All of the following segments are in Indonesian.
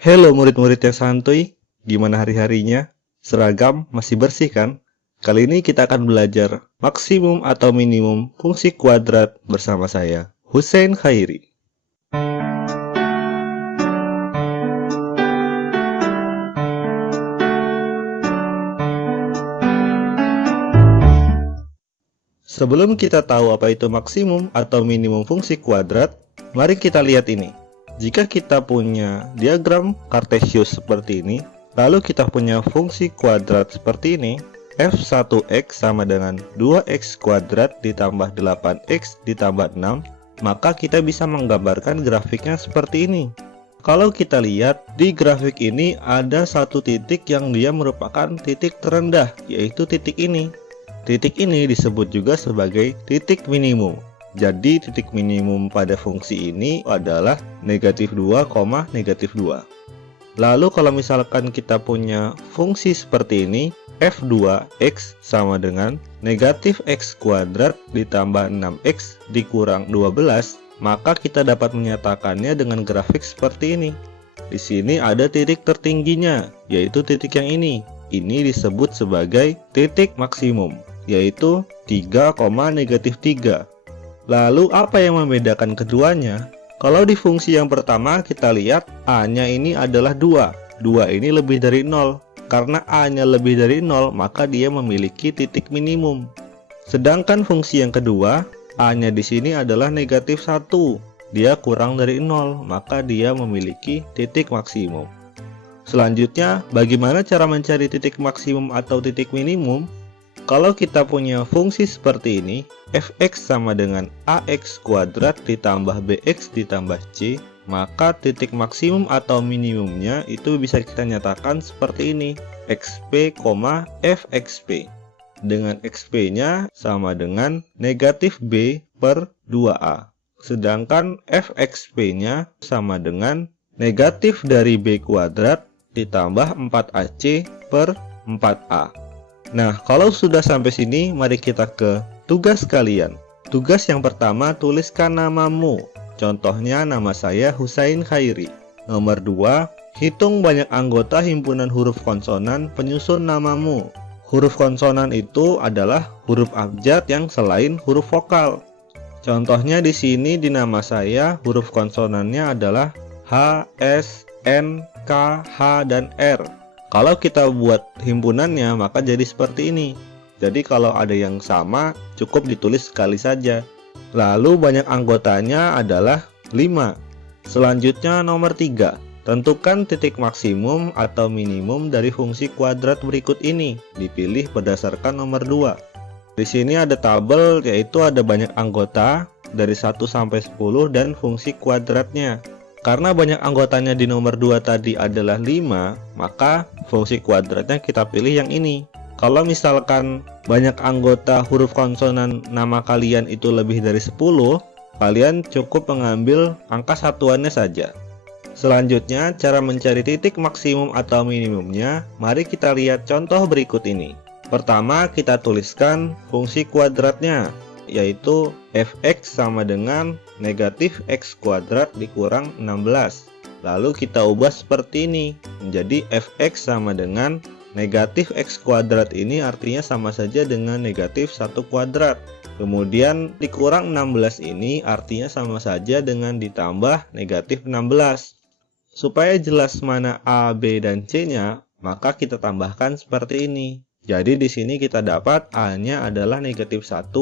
Halo murid-murid yang santuy, gimana hari-harinya? Seragam masih bersih kan? Kali ini kita akan belajar maksimum atau minimum fungsi kuadrat bersama saya, Hussein Khairi. Sebelum kita tahu apa itu maksimum atau minimum fungsi kuadrat, mari kita lihat ini. Jika kita punya diagram Cartesius seperti ini, lalu kita punya fungsi kuadrat seperti ini, f1x sama dengan 2x kuadrat ditambah 8x ditambah 6, maka kita bisa menggambarkan grafiknya seperti ini. Kalau kita lihat di grafik ini ada satu titik yang dia merupakan titik terendah, yaitu titik ini. Titik ini disebut juga sebagai titik minimum. Jadi titik minimum pada fungsi ini adalah negatif 2, negatif 2. Lalu kalau misalkan kita punya fungsi seperti ini, f2x sama dengan negatif x kuadrat ditambah 6x dikurang 12, maka kita dapat menyatakannya dengan grafik seperti ini. Di sini ada titik tertingginya, yaitu titik yang ini. Ini disebut sebagai titik maksimum, yaitu 3, negatif 3. Lalu apa yang membedakan keduanya? Kalau di fungsi yang pertama kita lihat A-nya ini adalah 2. 2 ini lebih dari 0. Karena A-nya lebih dari 0, maka dia memiliki titik minimum. Sedangkan fungsi yang kedua, A-nya di sini adalah negatif 1. Dia kurang dari 0, maka dia memiliki titik maksimum. Selanjutnya, bagaimana cara mencari titik maksimum atau titik minimum? Kalau kita punya fungsi seperti ini, fx sama dengan ax kuadrat ditambah bx ditambah c, maka titik maksimum atau minimumnya itu bisa kita nyatakan seperti ini, xp, fxp. Dengan xp-nya sama dengan negatif b per 2a. Sedangkan fxp-nya sama dengan negatif dari b kuadrat ditambah 4ac per 4a. Nah, kalau sudah sampai sini, mari kita ke tugas kalian. Tugas yang pertama, tuliskan namamu. Contohnya, nama saya Hussein Khairi. Nomor 2, hitung banyak anggota himpunan huruf konsonan penyusun namamu. Huruf konsonan itu adalah huruf abjad yang selain huruf vokal. Contohnya di sini di nama saya, huruf konsonannya adalah H, S, N, K, H, dan R. Kalau kita buat himpunannya, maka jadi seperti ini. Jadi kalau ada yang sama, cukup ditulis sekali saja. Lalu banyak anggotanya adalah 5. Selanjutnya nomor 3. Tentukan titik maksimum atau minimum dari fungsi kuadrat berikut ini. Dipilih berdasarkan nomor 2. Di sini ada tabel, yaitu ada banyak anggota dari 1 sampai 10 dan fungsi kuadratnya. Karena banyak anggotanya di nomor 2 tadi adalah 5, maka fungsi kuadratnya kita pilih yang ini. Kalau misalkan banyak anggota huruf konsonan nama kalian itu lebih dari 10, kalian cukup mengambil angka satuannya saja. Selanjutnya, cara mencari titik maksimum atau minimumnya, mari kita lihat contoh berikut ini. Pertama, kita tuliskan fungsi kuadratnya, yaitu fx sama dengan negatif x kuadrat dikurang 16. Lalu kita ubah seperti ini, menjadi fx sama dengan negatif x kuadrat, ini artinya sama saja dengan negatif 1 kuadrat. Kemudian dikurang 16 ini artinya sama saja dengan ditambah negatif 16. Supaya jelas mana A, B, dan C-nya, maka kita tambahkan seperti ini. Jadi di sini kita dapat A-nya adalah negatif 1,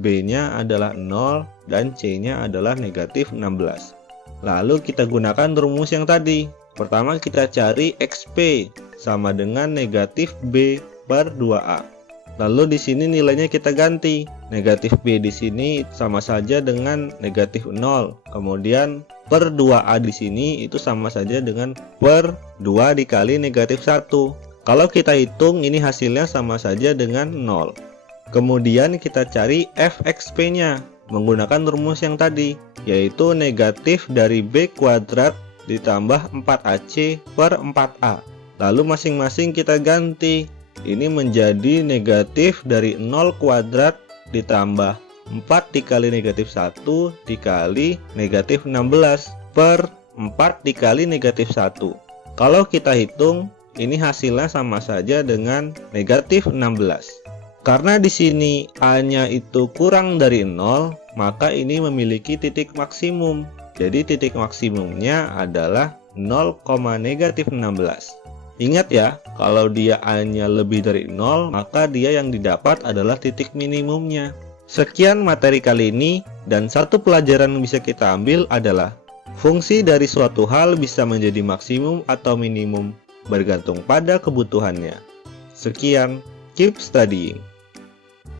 B-nya adalah 0, dan C-nya adalah negatif 16. Lalu kita gunakan rumus yang tadi. Pertama kita cari XP sama dengan negatif B per 2A. Lalu di sini nilainya kita ganti. Negatif B di sini sama saja dengan negatif 0. Kemudian per 2A di sini itu sama saja dengan per 2 dikali negatif 1. Kalau kita hitung, ini hasilnya sama saja dengan 0. Kemudian kita cari fxp-nya menggunakan rumus yang tadi, yaitu negatif dari b kuadrat ditambah 4ac per 4a. Lalu masing-masing kita ganti. Ini menjadi negatif dari 0 kuadrat ditambah 4 dikali negatif 1 dikali negatif 16 per 4 dikali negatif 1. Kalau kita hitung, ini hasilnya sama saja dengan negatif 16. Karena di sini A-nya itu kurang dari 0, maka ini memiliki titik maksimum. Jadi titik maksimumnya adalah 0,-16. Ingat ya, kalau dia A-nya lebih dari 0, maka dia yang didapat adalah titik minimumnya. Sekian materi kali ini, dan satu pelajaran yang bisa kita ambil adalah fungsi dari suatu hal bisa menjadi maksimum atau minimum bergantung pada kebutuhannya. Sekian, keep studying.